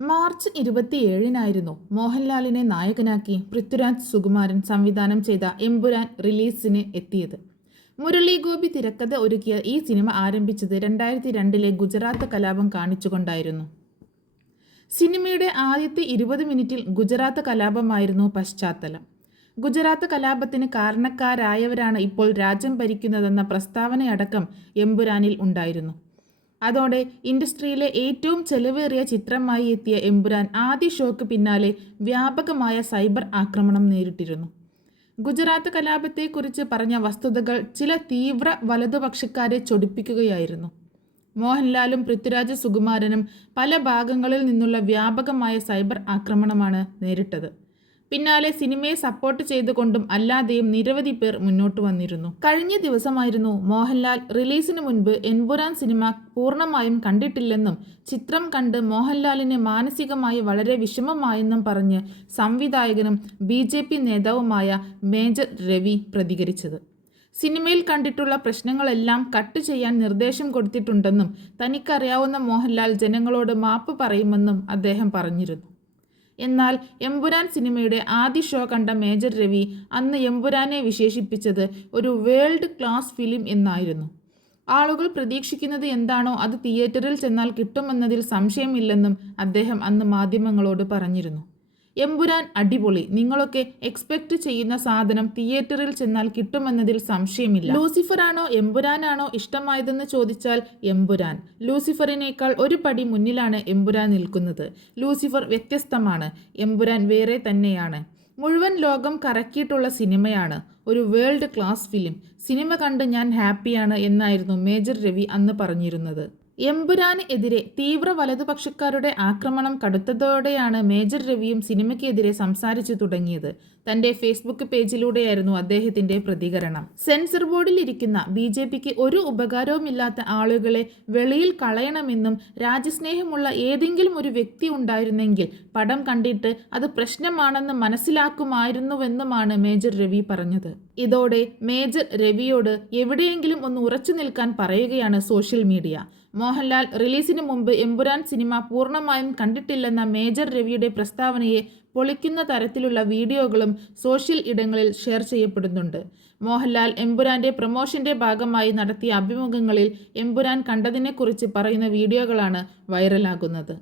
March ഇരുപത്തിയേഴിനായിരുന്നു മോഹൻലാലിനെ നായകനാക്കി പൃഥ്വിരാജ് സുകുമാരൻ സംവിധാനം ചെയ്ത എമ്പുരാൻ റിലീസിന് എത്തിയത്. മുരളി ഗോപി തിരക്കഥ ഒരുക്കിയ ഈ സിനിമ ആരംഭിച്ചത് രണ്ടായിരത്തി രണ്ടിലെ ഗുജറാത്ത് കലാപം കാണിച്ചുകൊണ്ടായിരുന്നു. സിനിമയുടെ ആദ്യത്തെ ഇരുപത് മിനിറ്റിൽ ഗുജറാത്ത് കലാപമായിരുന്നു പശ്ചാത്തലം. ഗുജറാത്ത് കലാപത്തിന് കാരണക്കാരായവരാണ് ഇപ്പോൾ രാജ്യം ഭരിക്കുന്നതെന്ന പ്രസ്താവനയടക്കം എമ്പുരാനിൽ ഉണ്ടായിരുന്നു. അതോടെ ഇൻഡസ്ട്രിയിലെ ഏറ്റവും ചെലവേറിയ ചിത്രമായി എത്തിയ എമ്പുരാൻ ആദ്യ ഷോക്ക് പിന്നാലെ വ്യാപകമായ സൈബർ ആക്രമണം നേരിട്ടിരുന്നു. ഗുജറാത്ത് കലാപത്തെക്കുറിച്ച് പറഞ്ഞ വസ്തുതകൾ ചില തീവ്ര വലതുപക്ഷക്കാരെ ചൊടിപ്പിക്കുകയായിരുന്നു. മോഹൻലാലും പൃഥ്വിരാജ് സുകുമാരനും പല ഭാഗങ്ങളിൽ നിന്നുള്ള വ്യാപകമായ സൈബർ ആക്രമണമാണ് നേരിട്ടത്. പിന്നാലെ സിനിമയെ സപ്പോർട്ട് ചെയ്തുകൊണ്ടും അല്ലാതെയും നിരവധി പേർ മുന്നോട്ട് വന്നിരുന്നു. കഴിഞ്ഞ ദിവസമായിരുന്നു മോഹൻലാൽ റിലീസിന് മുൻപ് എൻപുരാൻ സിനിമ പൂർണമായും കണ്ടിട്ടില്ലെന്നും ചിത്രം കണ്ട് മോഹൻലാലിന് മാനസികമായി വളരെ വിഷമമായെന്നും പറഞ്ഞ് സംവിധായകനും ബി നേതാവുമായ മേജർ രവി പ്രതികരിച്ചത്. സിനിമയിൽ കണ്ടിട്ടുള്ള പ്രശ്നങ്ങളെല്ലാം കട്ട് ചെയ്യാൻ നിർദ്ദേശം കൊടുത്തിട്ടുണ്ടെന്നും തനിക്കറിയാവുന്ന മോഹൻലാൽ ജനങ്ങളോട് മാപ്പ് പറയുമെന്നും അദ്ദേഹം പറഞ്ഞിരുന്നു. എന്നാൽ എമ്പുരാൻ സിനിമയുടെ ആദ്യ ഷോ കണ്ട മേജർ രവി അന്ന് എമ്പുരാനെ വിശേഷിപ്പിച്ചത് ഒരു വേൾഡ് ക്ലാസ് ഫിലിം എന്നായിരുന്നു. ആളുകൾ പ്രതീക്ഷിക്കുന്നത് എന്താണോ അത് തിയേറ്ററിൽ ചെന്നാൽ കിട്ടുമെന്നതിൽ സംശയമില്ലെന്നും അദ്ദേഹം അന്ന് മാധ്യമങ്ങളോട് പറഞ്ഞിരുന്നു. എമ്പുരാൻ അടിപൊളി. നിങ്ങളൊക്കെ എക്സ്പെക്ട് ചെയ്യുന്ന സാധനം തിയേറ്ററിൽ ചെന്നാൽ കിട്ടുമെന്നതിൽ സംശയമില്ല. ലൂസിഫറാണോ എമ്പുരാനാണോ ഇഷ്ടമായതെന്ന് ചോദിച്ചാൽ എമ്പുരാൻ. ലൂസിഫറിനേക്കാൾ ഒരു പടി മുന്നിലാണ് എമ്പുരാൻ നിൽക്കുന്നത്. ലൂസിഫർ വ്യത്യസ്തമാണ്. എമ്പുരാൻ വേറെ തന്നെയാണ്. മുഴുവൻ ലോകം കറക്കിയിട്ടുള്ള സിനിമയാണ്. ഒരു വേൾഡ് ക്ലാസ് ഫിലിം സിനിമ കണ്ട് ഞാൻ ഹാപ്പിയാണ് എന്നായിരുന്നു മേജർ രവി അന്ന് പറഞ്ഞിരുന്നത്. എമ്പുരാന് എതിരെ തീവ്ര വലതുപക്ഷക്കാരുടെ ആക്രമണം കടുത്തതോടെയാണ് മേജർ രവിയും സിനിമയ്ക്കെതിരെ സംസാരിച്ചു തുടങ്ങിയത്. തന്റെ ഫേസ്ബുക്ക് പേജിലൂടെയായിരുന്നു അദ്ദേഹത്തിന്റെ പ്രതികരണം. സെൻസർ ബോർഡിൽ ഇരിക്കുന്ന ബി ജെ പിക്ക് ഒരു ഉപകാരവുമില്ലാത്ത ആളുകളെ വെളിയിൽ കളയണമെന്നും രാജ്യസ്നേഹമുള്ള ഏതെങ്കിലും ഒരു വ്യക്തി ഉണ്ടായിരുന്നെങ്കിൽ പടം കണ്ടിട്ട് അത് പ്രശ്നമാണെന്ന് മനസ്സിലാക്കുമായിരുന്നുവെന്നുമാണ് മേജർ രവി പറഞ്ഞത്. ഇതോടെ മേജർ രവിയോട് എവിടെയെങ്കിലും ഒന്ന് ഉറച്ചു നിൽക്കാൻ പറയുകയാണ് സോഷ്യൽ മീഡിയ. മോഹൻലാൽ റിലീസിന് മുമ്പ് എമ്പുരാൻ സിനിമ പൂർണമായും കണ്ടിട്ടില്ലെന്ന മേജർ രവിയുടെ പ്രസ്താവനയെ പൊളിക്കുന്ന തരത്തിലുള്ള വീഡിയോകളും സോഷ്യൽ ഇടങ്ങളിൽ ഷെയർ ചെയ്യപ്പെടുന്നുണ്ട്. മോഹൻലാൽ എമ്പുരാന്റെ പ്രൊമോഷന്റെ ഭാഗമായി നടത്തിയ അഭിമുഖങ്ങളിൽ എമ്പുരാൻ കണ്ടതിനെക്കുറിച്ച് പറയുന്ന വീഡിയോകളാണ് വൈറലാകുന്നത്.